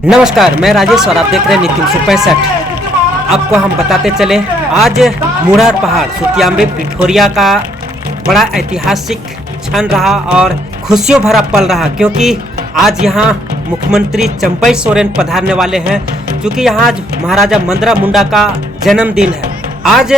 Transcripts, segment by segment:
नमस्कार, मैं राजेश और आप देख रहे हैं नीति 365। आपको हम बताते चले, आज मुरहर पहाड़ सुतियाम्बे पिठोरिया का बड़ा ऐतिहासिक क्षण रहा और खुशियों भरा पल रहा, क्योंकि आज यहाँ मुख्यमंत्री चंपई सोरेन पधारने वाले हैं। क्योंकि यहाँ आज महाराजा मंदरा मुंडा का जन्मदिन है। आज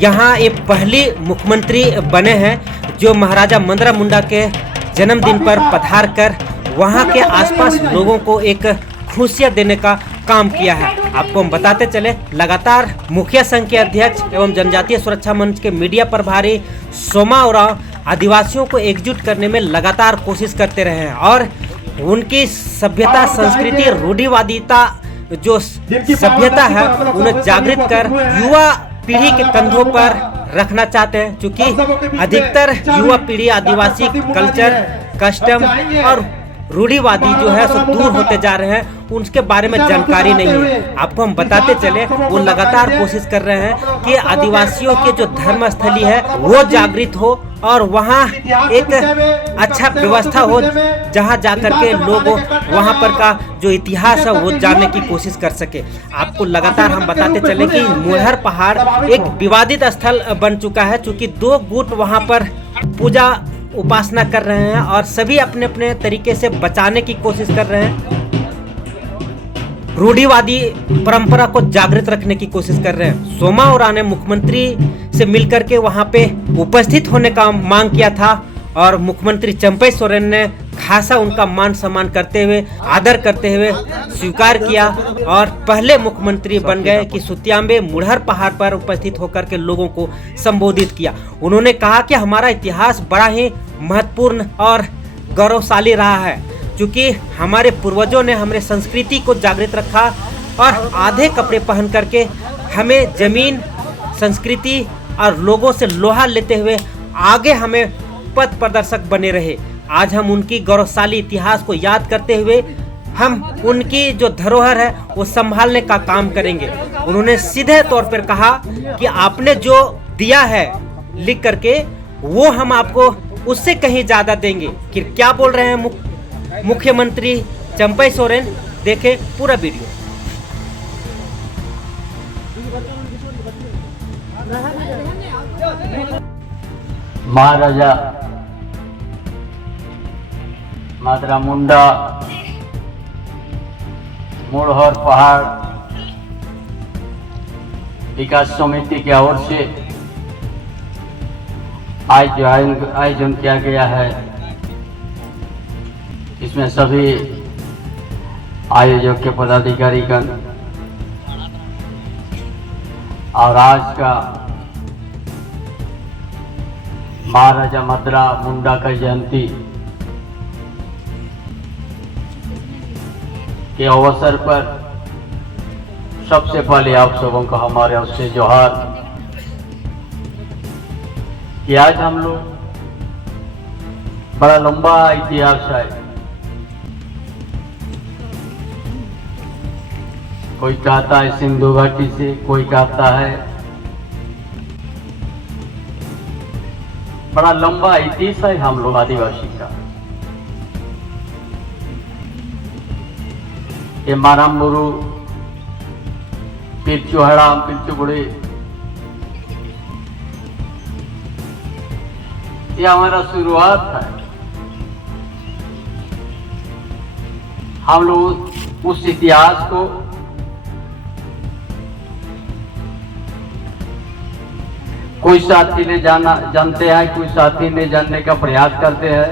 यहाँ एक पहली मुख्यमंत्री बने हैं जो महाराजा मंदरा मुंडा के जन्मदिन पर पधार कर वहाँ के आसपास लोगों को एक खुशियाँ देने का काम किया है। आपको हम बताते चले, लगातार मुखिया संघ के अध्यक्ष एवं जनजातीय सुरक्षा मंच के मीडिया प्रभारी सोमा उरांव आदिवासियों को एकजुट करने में लगातार कोशिश करते रहे हैं और उनकी सभ्यता, संस्कृति, रूढ़िवादिता जो सभ्यता है उन्हें जागृत कर युवा पीढ़ी के कंधों पर रखना चाहते हैं। क्योंकि अधिकतर युवा पीढ़ी आदिवासी कल्चर, कस्टम और रूढ़िवादी जो है सो दूर होते जा रहे हैं, उनके बारे में जानकारी नहीं है। आपको हम बताते चले, वो लगातार कोशिश कर रहे हैं कि आदिवासियों के जो धर्म स्थली है वो जागृत हो और वहाँ एक अच्छा व्यवस्था हो जहाँ जाकर के लोग वहाँ पर का जो इतिहास है वो जानने की कोशिश कर सके। आपको लगातार हम बताते चले कि मुरहर पहाड़ एक विवादित स्थल बन चुका है, चूँकि दो गुट वहाँ पर पूजा उपासना कर रहे हैं और सभी अपने अपने तरीके से बचाने की कोशिश कर रहे हैं, रूढ़िवादी परंपरा को जागृत रखने की कोशिश कर रहे हैं। सोमा उरांव ने मुख्यमंत्री से मिलकर के वहां पे उपस्थित होने का मांग किया था और मुख्यमंत्री चंपई सोरेन ने खासा उनका मान सम्मान करते हुए, आदर करते हुए स्वीकार किया और पहले मुख्यमंत्री बन गए कि सुतियाम्बे मुरहर पहाड़ पर उपस्थित होकर के लोगों को संबोधित किया। उन्होंने कहा कि हमारा इतिहास बड़ा ही महत्वपूर्ण और गौरवशाली रहा है, क्योंकि हमारे पूर्वजों ने हमारे संस्कृति को जागृत रखा और आधे कपड़े पहन करके हमें जमीन, संस्कृति और लोगों से लोहा लेते हुए आगे हमें पथ प्रदर्शक बने रहे। आज हम उनकी गौरवशाली इतिहास को याद करते हुए हम उनकी जो धरोहर है वो संभालने का काम करेंगे। उन्होंने सीधे तौर पर कहा कि आपने जो दिया है लिख करके वो हम आपको उससे कहीं ज़्यादा देंगे। कि क्या बोल रहे हैं मुख्यमंत्री चंपई सोरेन, देखें पूरा वीडियो। महाराजा मंदरा मुंडा मुरहर पहाड़ विकास समिति की ओर से आज जो आयोजन किया गया है, इसमें सभी आयोजक के पदाधिकारीगण और आज का महाराजा मंदरा मुंडा का जयंती के अवसर पर सबसे पहले आप सबों को हमारे ओर से जोहार कि आज हम लोग बड़ा लंबा इतिहास है। कोई कहता है सिंधु घाटी से, कोई कहता है बड़ा लंबा इतिहास है हम लोग आदिवासी का। ये मारामुरु, पिरचुहड़ाम, पिरचुबुड़े, ये हमारा शुरुआत है। हम लोग उस इतिहास को कोई साथी ने जानते हैं, कोई साथी ने जानने का प्रयास करते हैं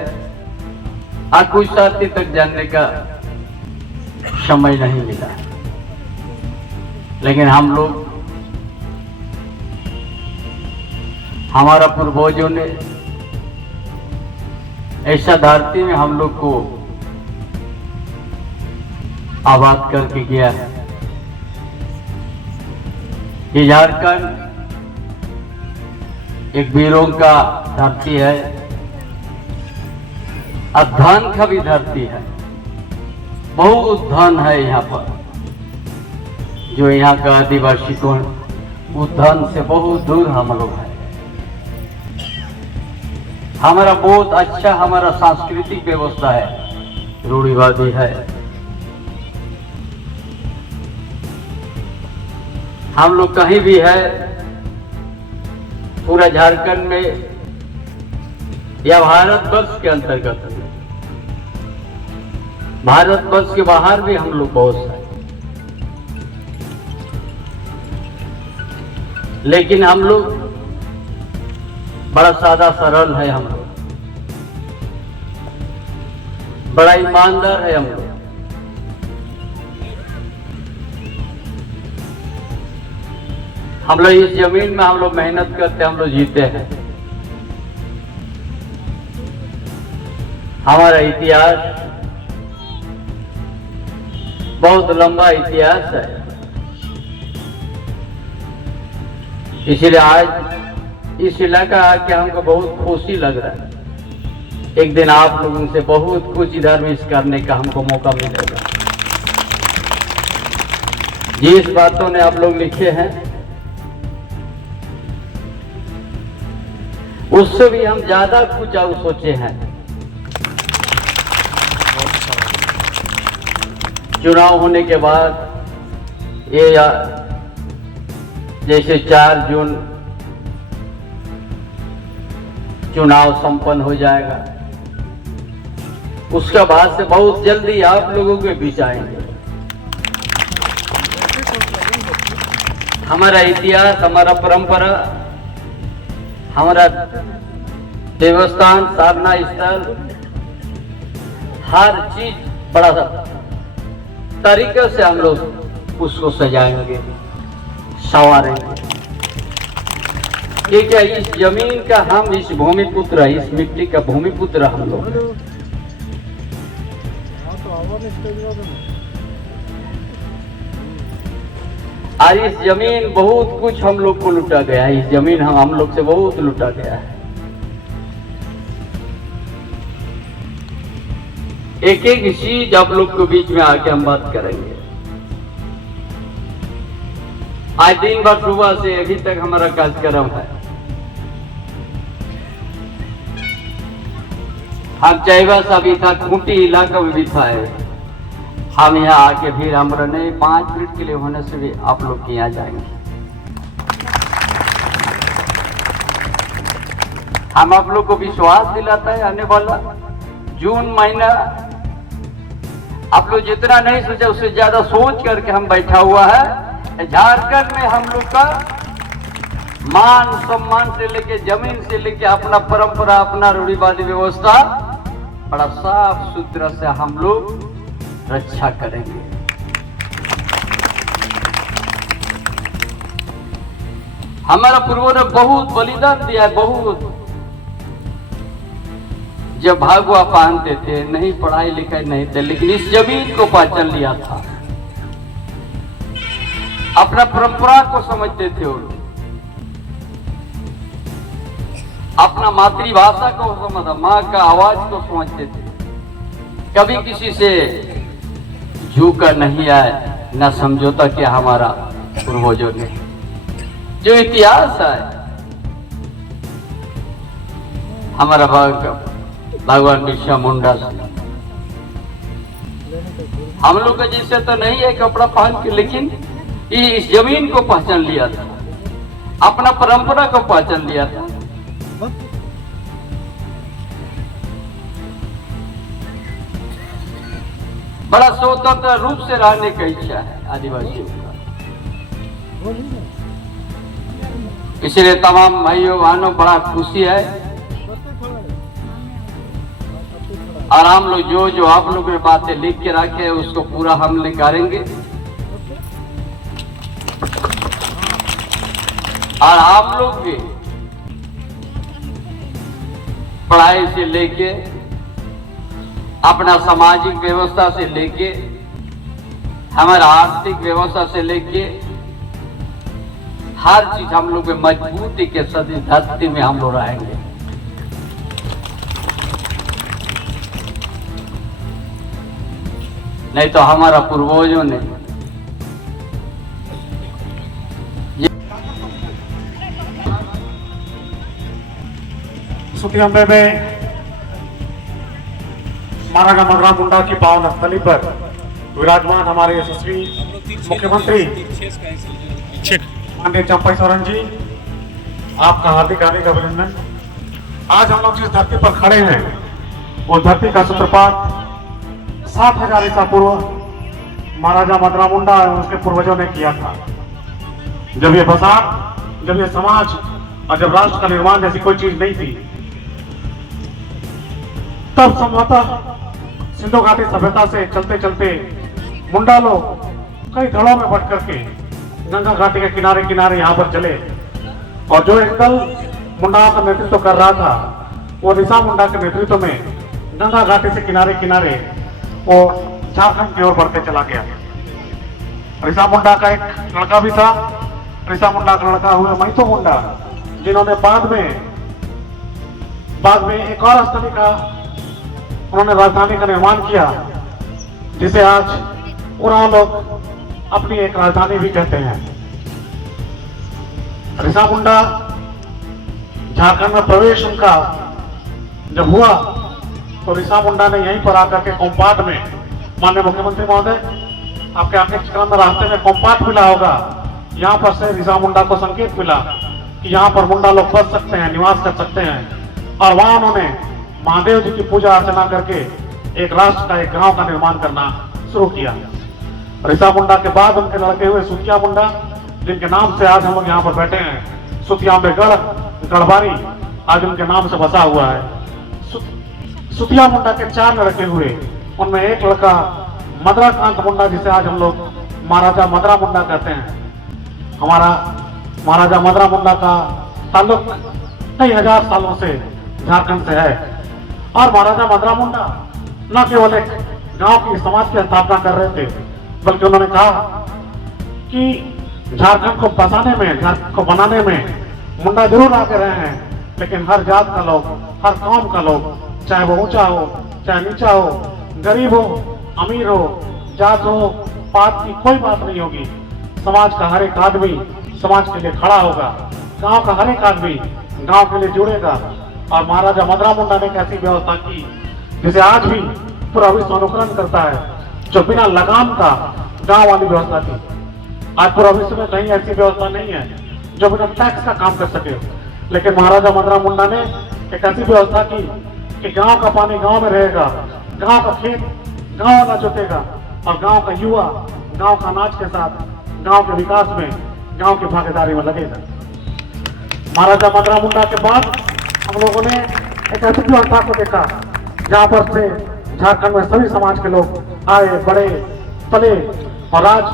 और कुछ साथी तक जानने का समय नहीं मिला। लेकिन हम लोग, हमारा पूर्वजों ने ऐसा धरती में हम लोग को आबाद करके गया है। ये झारखंड एक वीरों का धरती है और धन का भी धरती है। बहुत धन है यहाँ पर, जो यहाँ का आदिवासी कोण उस धन से बहुत दूर हम लोग हैं। हमारा बहुत अच्छा हमारा सांस्कृतिक व्यवस्था है, रूढ़िवादी है। हम लोग कहीं भी है, पूरा झारखंड में या भारतवर्ष के अंतर्गत, भारतवर्ष के बाहर भी हम लोग बहुत सारे, लेकिन हम लोग बड़ा सादा सरल है, हम लोग बड़ा ईमानदार है, हम लोग इस जमीन में हम लोग मेहनत करते, हम लोग जीते हैं। हमारा इतिहास बहुत लंबा इतिहास है, इसलिए आज इस इलाका आके हमको बहुत खुशी लग रहा है। एक दिन आप लोगों से बहुत कुछ इधर मिस करने का हमको मौका मिलेगा। जिस बातों ने आप लोग लिखे हैं उससे भी हम ज्यादा कुछ और सोचे हैं। चुनाव होने के बाद ये जैसे 4 जून चुनाव संपन्न हो जाएगा, उसके बाद से बहुत जल्दी आप लोगों के बीच आएंगे। हमारा इतिहास, हमारा परंपरा, हमारा देवस्थान, साधना स्थल, हर चीज बड़ा तरीके से हम लोग उसको सजाएंगे, संवारेंगे। ये क्या, इस जमीन का हम इस भूमिपुत्र, इस मिट्टी का भूमिपुत्र हम लोग। और इस जमीन बहुत कुछ हम लोग को लूटा गया है, इस जमीन हम लोग से बहुत लूटा गया है। एक एक चीज आप लोग के बीच में आके हम बात करेंगे। आज दिन भर सुबह से अभी तक हमारा कार्यक्रम है। हम चाईबासा भी था, खूंटी इलाका में भी था। हम यहाँ आके फिर हम रहने 5 मिनट के लिए होने से भी आप लोग के यहाँ जाएंगे। हम आप लोग को विश्वास दिलाता है, आने वाला जून महीना आप लोग जितना नहीं सोचा उससे ज्यादा सोच करके हम बैठा हुआ है। झारखंड में हम लोग का मान सम्मान से लेके, जमीन से लेके, अपना परंपरा, अपना रूढ़िवादी व्यवस्था बड़ा साफ सुथरा से हम लोग रक्षा करेंगे। हमारा पूर्वों ने बहुत बलिदान दिया है, बहुत। जब भागवा पहनते थे, नहीं पढ़ाई लिखाई नहीं थे, लेकिन इस जमीन को पहचान लिया था, अपना परंपरा को समझते थे, अपना मातृभाषा को समझा, माँ का आवाज को समझते थे। कभी किसी से झुका नहीं आए, न समझौता किया हमारा पूर्वजों ने। जो इतिहास है हमारा भगवान बिरसा मुंडा से, हम लोग का जैसे तो नहीं है कपड़ा पहन के, लेकिन इस जमीन को पहचान लिया था, अपना परंपरा को पहचान लिया था। बड़ा स्वतंत्र रूप से रहने की इच्छा है आदिवासियों का। इसलिए तमाम भाइयों बहनों बड़ा खुशी है, और हम लोग जो आप लोग ने बातें लिख के रखे उसको पूरा हम करेंगे। और आप लोग भी पढ़ाई से लेके, अपना सामाजिक व्यवस्था से लेके, हमारा आर्थिक व्यवस्था से लेके, हर चीज हम लोग में मजबूती के साथ धरती में हम लोग रहेंगे। नहीं तो हमारा पूर्वजों ने सुतियांबे में मारागा मगरा मुंडा की पावन स्थली पर विराजमान हमारे यशस्वी मुख्यमंत्री माननीय चंपई सोरेन जी, आपका हार्दिक हार्दिक अभिनंदन। आज हम लोग जिस धरती पर खड़े हैं वो धरती का सूत्रपात 7,000 ईसा पूर्व महाराजा मदरा मुंडा और उसके पूर्वजों ने किया था। जब ये बसा, जब ये समाज और जब राष्ट्र का निर्माण जैसी कोई चीज नहीं थी, तब संभवतः सिंधु घाटी सभ्यता से चलते चलते मुंडा लोग कई दलों में बट करके गंगा घाटी के किनारे किनारे यहाँ पर चले, और जो एक दल मुंडा का नेतृत्व कर रहा था वो ऋषा मुंडा के नेतृत्व में गंगा घाटी से किनारे किनारे वो झारखंड की ओर बढ़ते चला गया। ऋषा मुंडा का एक लड़का भी था, ऋषा मुंडा का लड़का हुआ मैथो मुंडा, जिन्होंने बाद में एक और स्थली का उन्होंने राजधानी का निर्माण किया, जिसे आज उरांव लोग अपनी एक राजधानी भी कहते हैं। ऋषा मुंडा झारखंड में प्रवेश उनका जब हुआ तो ऋषा मुंडा ने यहीं पर आकर के कोम्पाट में, माननीय मुख्यमंत्री महोदय आपके आगे क्रम रास्ते में कोम्पाट मिला होगा, यहाँ पर से ऋषा मुंडा को संकेत मिला कि यहाँ पर मुंडा लोग बस सकते हैं, निवास कर सकते हैं, और वहां उन्होंने महादेव जी की पूजा अर्चना करके एक राष्ट्र का, एक गांव का निर्माण करना शुरू किया। ऋषा मुंडा के बाद उनके लड़के हुए सुतिया मुंडा, जिनके नाम से आज हम लोग यहाँ पर बैठे हैं। सुतियाम्बे गढ़वारी आज उनके नाम से बसा हुआ है। सुतिया मुंडा के 4 लड़के हुए, उनमें एक लड़का मदराकांत मुंडा, जिसे आज हम लोग महाराजा मदरा मुंडा कहते हैं। हमारा महाराजा मदरा मुंडा का ताल्लुक कई हजार सालों से झारखंड से है, और महाराजा मदरा मुंडा न केवल एक गांव की समाज की स्थापना कर रहे थे, बल्कि उन्होंने कहा कि झारखंड को बसाने में, झारखंड को बनाने में मुंडा जरूर आगे रहे हैं, लेकिन हर जात का लोग, हर कौम का लोग, चाहे वो ऊंचा हो चाहे नीचा हो, गरीब हो अमीर हो, जात हो पात की कोई बात नहीं होगी। समाज का हर एक आदमी समाज के लिए खड़ा होगा, गांव का हर एक आदमी गांव के लिए जुड़ेगा। और महाराजा मदरा मुंडा ने एक ऐसी व्यवस्था की जिसे आज भी पूरा विश्व अनुकरण करता है, जो बिना लगाम का गांव वाली व्यवस्था थी। आज पूरा विश्व में कहीं ऐसी व्यवस्था नहीं है जो बिना टैक्स का काम कर सके, लेकिन महाराजा मदरा मुंडा ने एक ऐसी व्यवस्था की कि गांव का पानी गांव में रहेगा, गांव का खेत गांव वाला जोतेगा, और गांव का युवा गांव का अनाज के साथ गांव के विकास में, गांव की भागीदारी में लगेगा। महाराजा मदरा मुंडा के बाद हम लोगों ने एक ऐसी व्यवस्था को देखा जहां पर से झारखंड में सभी समाज के लोग आए, बड़े, पले, और आज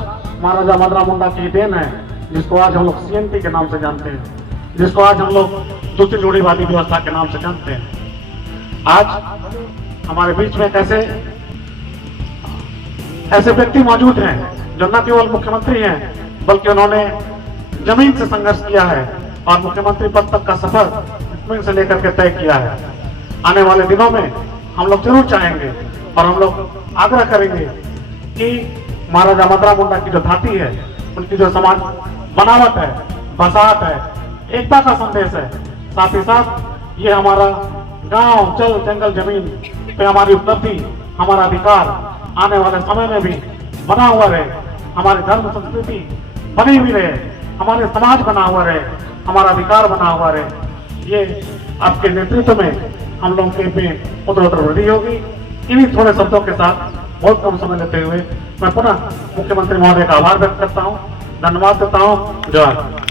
महाराजा मदरा मुंडा की देन है, जिसको आज हम लोग CNT के नाम से जानते हैं, जिसको आज हम लोग दूसरी जोड़ीवादी व्यवस्था के नाम से जानते हैं। आज हमारे बीच में ऐसे व्यक्ति मौजूद हैं जो न केवल मुख्यमंत्री हैं, बल्कि उन्होंने जमीन से संघर्ष किया है और मुख्यमंत्री पद तक का सफर जमीन से लेकर के तय किया है। आने वाले दिनों में हम लोग जरूर चाहेंगे और हम लोग आग्रह करेंगे कि महाराजा मदरा मुंडा की जो धाती है, उनकी जो समाज बनावट है, बसाहट है, एकता का संदेश है, साथ ही साथ ये हमारा गांव, जल, जंगल, जमीन पे हमारी उपलब्धि, हमारा अधिकार आने वाले समय में भी बना हुआ रहे, हमारी धर्म संस्कृति बनी हुई रहे, हमारे समाज बना हुआ रहे, हमारा अधिकार बना हुआ रहे। ये आपके नेतृत्व में हम लोगों के में उत्तरोत्तर वृद्धि होगी। इन्हीं थोड़े शब्दों के साथ बहुत कम समय लेते हुए मैं पुनः मुख्यमंत्री महोदय का आभार व्यक्त करता हूँ, धन्यवाद देता हूँ। जय।